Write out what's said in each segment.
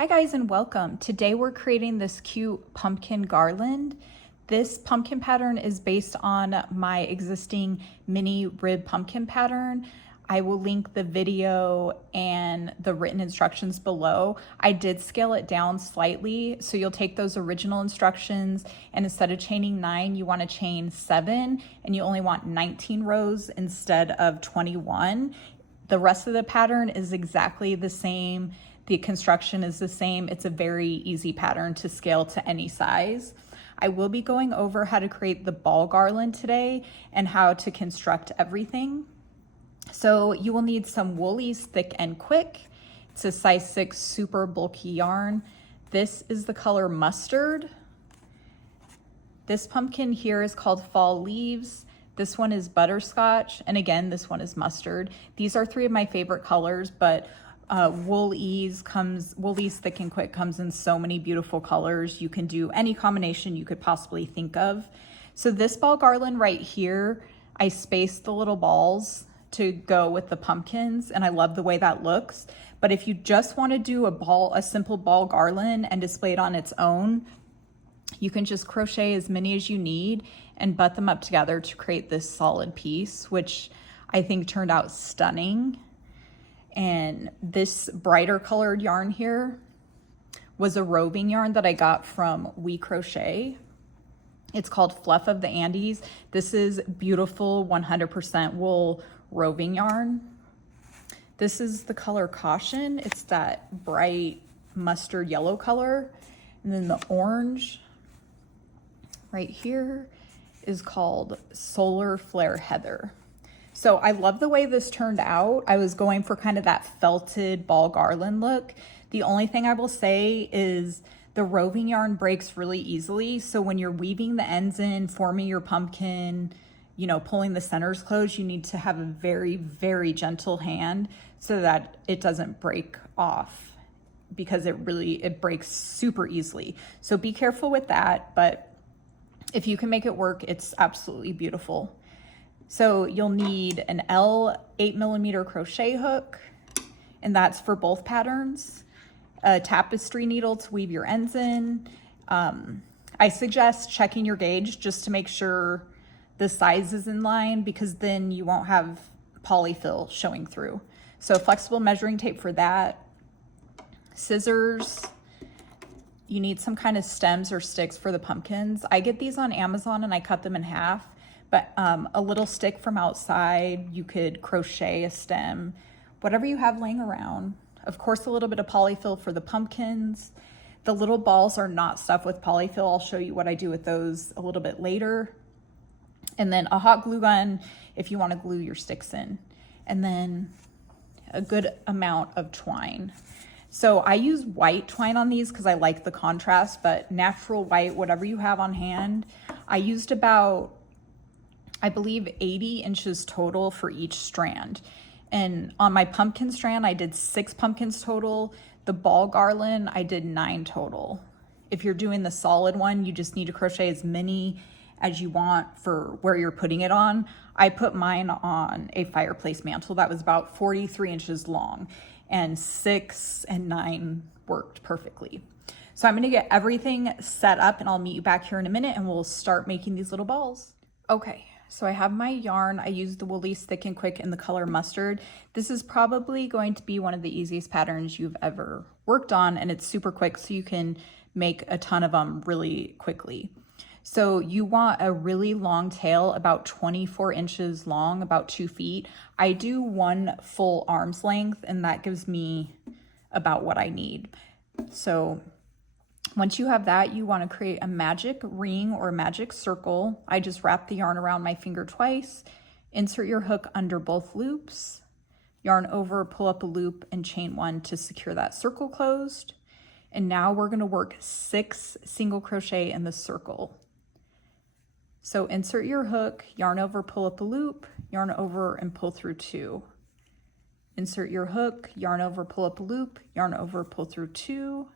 Hi guys and welcome. Today we're creating this cute pumpkin garland. This pumpkin pattern is based on my existing mini rib pumpkin pattern. I will link the video and the written instructions below. I did scale it down slightly, so you'll take those original instructions and instead of chaining 9, you want to chain 7, and you only want 19 rows instead of 21. The rest of the pattern is exactly the same. The construction is the same. It's a very easy pattern to scale to any size. I will be going over how to create the ball garland today and how to construct everything. So you will need some Woolies Thick and Quick. It's a size 6 super bulky yarn. This is the color Mustard. This pumpkin here is called Fall Leaves. This one is Butterscotch, and again, this one is Mustard. These are 3 of my favorite colors, but Woolies Thick and Quick comes in so many beautiful colors. You can do any combination you could possibly think of. So this ball garland right here, I spaced the little balls to go with the pumpkins, and I love the way that looks. But if you just want to do a simple ball garland and display it on its own, you can just crochet as many as you need and butt them up together to create this solid piece, which I think turned out stunning. And this brighter colored yarn here was a roving yarn that I got from We Crochet. It's called Fluff of the Andes. This is beautiful 100% wool roving yarn. This is the color Caution. It's that bright mustard yellow color. And then the orange right here is called Solar Flare Heather. So I love the way this turned out. I was going for kind of that felted ball garland look. The only thing I will say is the roving yarn breaks really easily. So when you're weaving the ends in, forming your pumpkin, you know, pulling the centers closed, you need to have a very, very gentle hand so that it doesn't break off, because it breaks super easily. So be careful with that, but if you can make it work, it's absolutely beautiful. So you'll need an L 8mm crochet hook, and that's for both patterns. A tapestry needle to weave your ends in. I suggest checking your gauge just to make sure the size is in line, because then you won't have polyfill showing through. So flexible measuring tape for that. Scissors. You need some kind of stems or sticks for the pumpkins. I get these on Amazon and I cut them in half. But a little stick from outside, you could crochet a stem, whatever you have laying around. Of course, a little bit of polyfill for the pumpkins. The little balls are not stuffed with polyfill. I'll show you what I do with those a little bit later. And then a hot glue gun if you want to glue your sticks in. And then a good amount of twine. So I use white twine on these because I like the contrast, but natural white, whatever you have on hand. I used about, I believe, 80 inches total for each strand. And on my pumpkin strand, I did 6 pumpkins total. The ball garland, I did 9 total. If you're doing the solid one, you just need to crochet as many as you want for where you're putting it on. I put mine on a fireplace mantle that was about 43 inches long, and 6 and 9 worked perfectly. So I'm gonna get everything set up and I'll meet you back here in a minute and we'll start making these little balls. Okay. So I have my yarn. I used the Woolies Thick and Quick in the color Mustard. This is probably going to be one of the easiest patterns you've ever worked on, and it's super quick, so you can make a ton of them really quickly. So you want a really long tail, about 24 inches long, about 2 feet. I do 1 full arm's length, and that gives me about what I need. So once you have that, you want to create a magic ring or a magic circle. I just wrap the yarn around my finger twice, insert your hook under both loops, yarn over, pull up a loop, and chain 1 to secure that circle closed. And now we're going to work 6 single crochet in the circle. So insert your hook, yarn over, pull up a loop, yarn over, and pull through 2. Insert your hook, yarn over, pull up a loop, yarn over, pull through 2.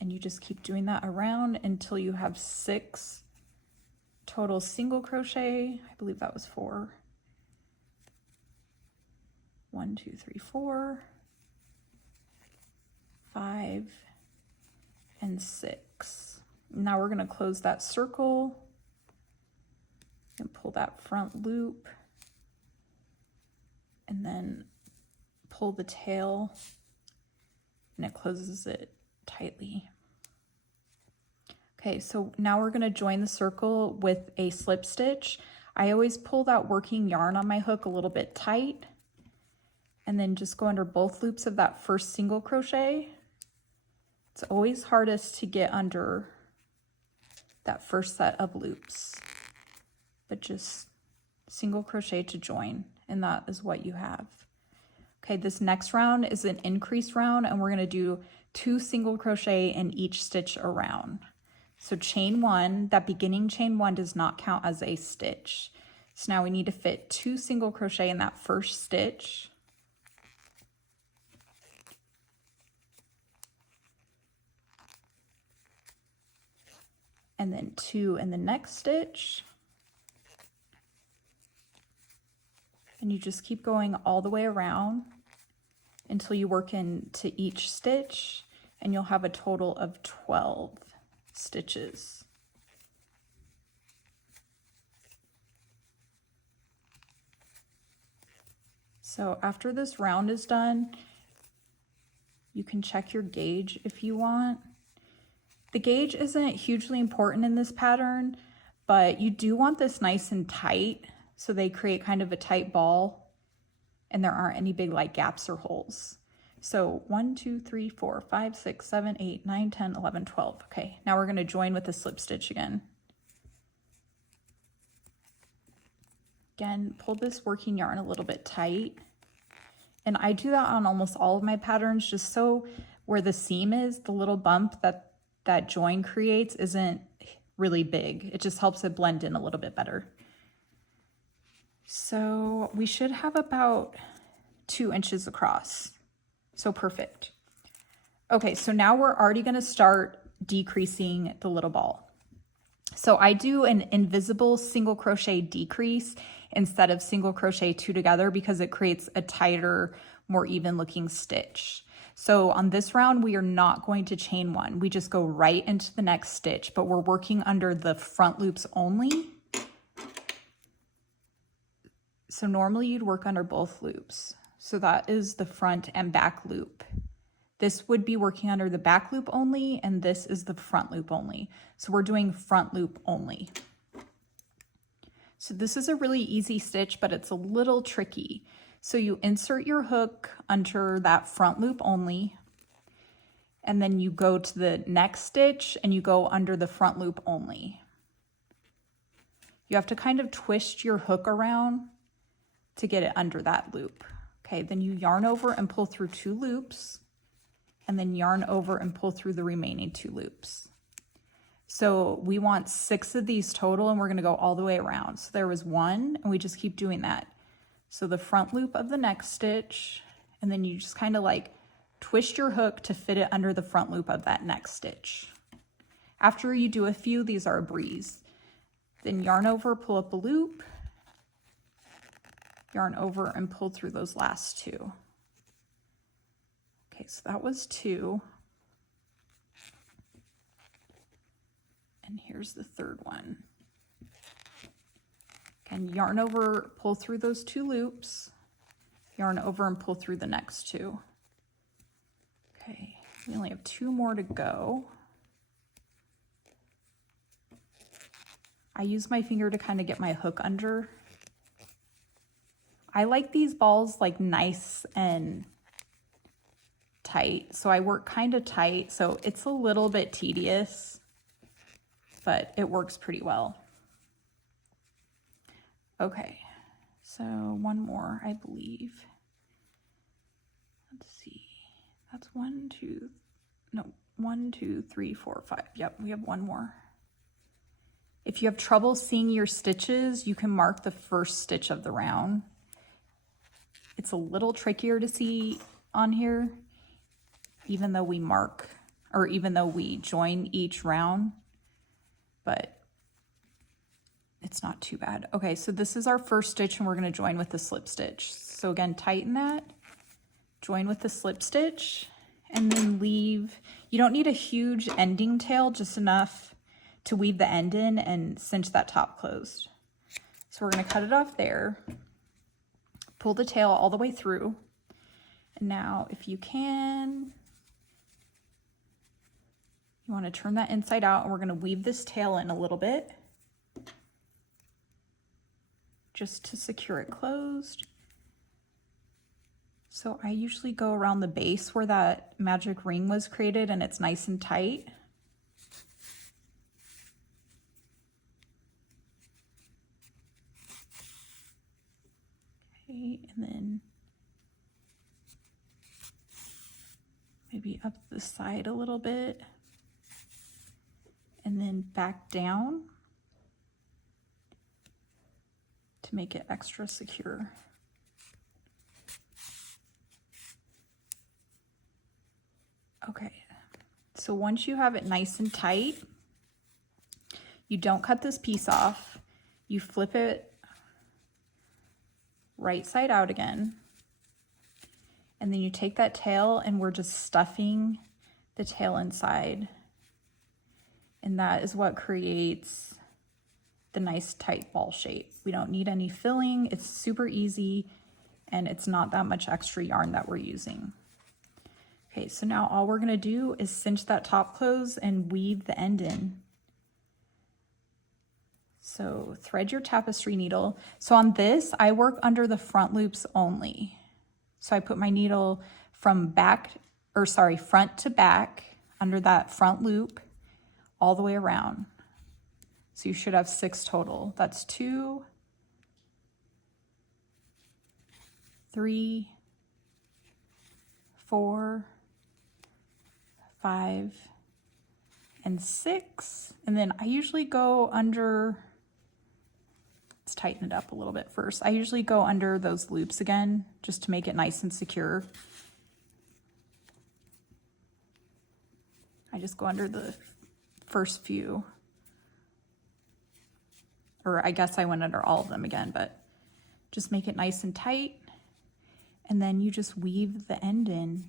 And you just keep doing that around until you have 6 total single crochet. I believe that was 4. 1, 2, 3, 4. 5, and 6. Now we're going to close that circle and pull that front loop, and then pull the tail, and it closes it tightly. Okay, so now we're going to join the circle with a slip stitch. I always pull that working yarn on my hook a little bit tight, and then just go under both loops of that first single crochet. It's always hardest to get under that first set of loops, but just single crochet to join, and that is what you have. Okay, this next round is an increase round, and we're going to do 2 single crochet in each stitch around. So chain 1, that beginning chain 1 does not count as a stitch. So now we need to fit 2 single crochet in that first stitch. And then 2 in the next stitch. And you just keep going all the way around until you work into each stitch, and you'll have a total of 12 stitches. So after this round is done, you can check your gauge if you want. The gauge isn't hugely important in this pattern, but you do want this nice and tight so they create kind of a tight ball and there aren't any big like gaps or holes. So 1, 2, 3, 4, 5, 6, 7, 8, 9, 10, 11, 12. Okay, now we're going to join with a slip stitch again. Again, pull this working yarn a little bit tight. And I do that on almost all of my patterns, just so where the seam is, the little bump that join creates isn't really big. It just helps it blend in a little bit better. So we should have about 2 inches across. So perfect. Okay, so now we're already going to start decreasing the little ball. So I do an invisible single crochet decrease instead of single crochet 2 together because it creates a tighter, more even looking stitch. So on this round, we are not going to chain 1. We just go right into the next stitch, but we're working under the front loops only. So normally you'd work under both loops. So that is the front and back loop. This would be working under the back loop only, and this is the front loop only. So we're doing front loop only. So this is a really easy stitch, but it's a little tricky. So you insert your hook under that front loop only, and then you go to the next stitch and you go under the front loop only. You have to kind of twist your hook around to get it under that loop. Okay, then you yarn over and pull through 2 loops, and then yarn over and pull through the remaining 2 loops. So we want 6 of these total, and we're going to go all the way around. So there was 1, and we just keep doing that. So the front loop of the next stitch, and then you just kind of like twist your hook to fit it under the front loop of that next stitch. After you do a few, these are a breeze. Then yarn over, pull up a loop, yarn over and pull through those last 2. Okay, so that was 2. And here's the 3rd one. Again, yarn over, pull through those 2 loops, yarn over and pull through the next 2. Okay, we only have 2 more to go. I use my finger to kind of get my hook under. I like these balls like nice and tight, so I work kind of tight, so it's a little bit tedious, but it works pretty well. Okay, so 1 more, I believe. Let's see, that's 1, 2, 3, 4, 5. Yep, we have 1 more. If you have trouble seeing your stitches, you can mark the first stitch of the round. It's a little trickier to see on here, even though we mark, or even though we join each round, but it's not too bad. Okay, so this is our first stitch, and we're going to join with the slip stitch. So again, tighten that, join with the slip stitch, and then leave, you don't need a huge ending tail, just enough to weave the end in and cinch that top closed. So we're gonna cut it off there, pull the tail all the way through. And now if you can, you wanna turn that inside out, and we're gonna weave this tail in a little bit just to secure it closed. So I usually go around the base where that magic ring was created and it's nice and tight. Okay, and then maybe up the side a little bit and then back down to make it extra secure. Okay, so once you have it nice and tight, you don't cut this piece off. You flip it right side out again. And then you take that tail and we're just stuffing the tail inside. And that is what creates the nice tight ball shape. We don't need any filling. It's super easy and it's not that much extra yarn that we're using. Okay, so now all we're gonna do is cinch that top close and weave the end in. So thread your tapestry needle. So on this, I work under the front loops only. So I put my needle from front to back under that front loop all the way around. So you should have 6 total. That's 2, 3, 4, 5, and 6. And then I usually go under, let's tighten it up a little bit first. I usually go under those loops again, just to make it nice and secure. I just go under the first few. Or I guess I went under all of them again, but just make it nice and tight. And then you just weave the end in.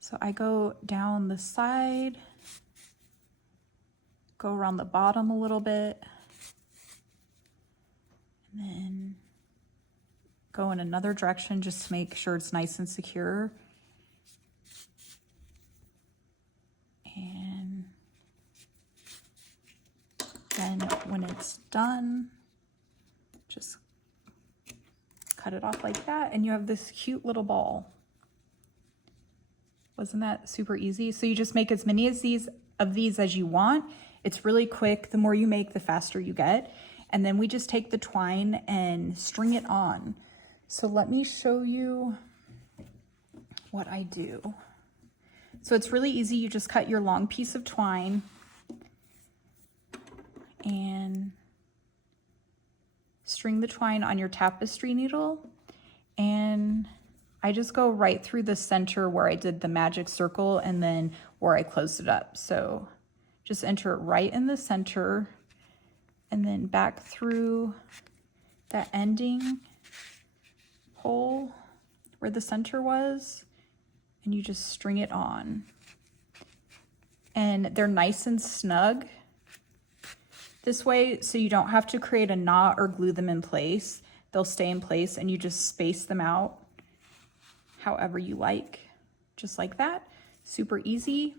So I go down the side, go around the bottom a little bit, and then go in another direction just to make sure it's nice and secure. And then when it's done, just cut it off like that, and you have this cute little ball. Wasn't that super easy? So you just make as many of these as you want. It's really quick. The more you make, the faster you get. And then we just take the twine and string it on. So let me show you what I do. So it's really easy. You just cut your long piece of twine and string the twine on your tapestry needle, and I just go right through the center where I did the magic circle and then where I closed it up. So just enter it right in the center and then back through that ending hole where the center was, and you just string it on. And they're nice and snug this way, so you don't have to create a knot or glue them in place. They'll stay in place, and you just space them out however you like, just like that. Super easy.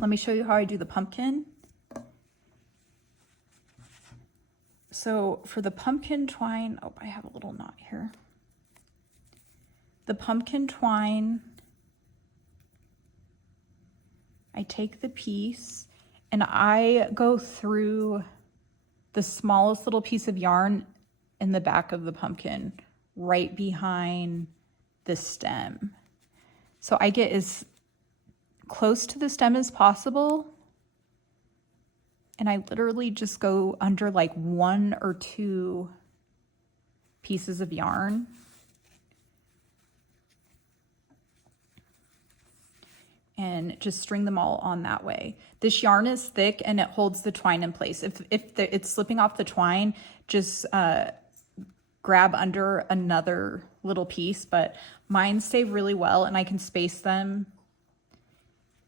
Let me show you how I do the pumpkin. So for the pumpkin twine, oh, I have a little knot here. The pumpkin twine, I take the piece and I go through the smallest little piece of yarn in the back of the pumpkin, right behind the stem. So I get as close to the stem as possible, and I literally just go under like 1 or 2 pieces of yarn. And just string them all on that way. This yarn is thick and it holds the twine in place. If it's slipping off the twine, just grab under another little piece, but mine stay really well and I can space them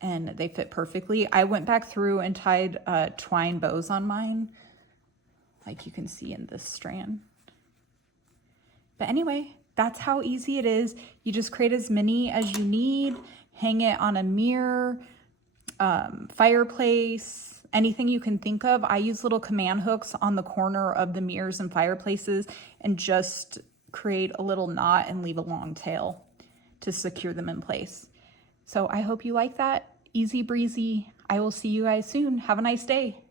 and they fit perfectly. I went back through and tied twine bows on mine, like you can see in this strand. But anyway, that's how easy it is. You just create as many as you need, hang it on a mirror, fireplace, anything you can think of. I use little command hooks on the corner of the mirrors and fireplaces and just create a little knot and leave a long tail to secure them in place. So I hope you like that. Easy breezy. I will see you guys soon. Have a nice day.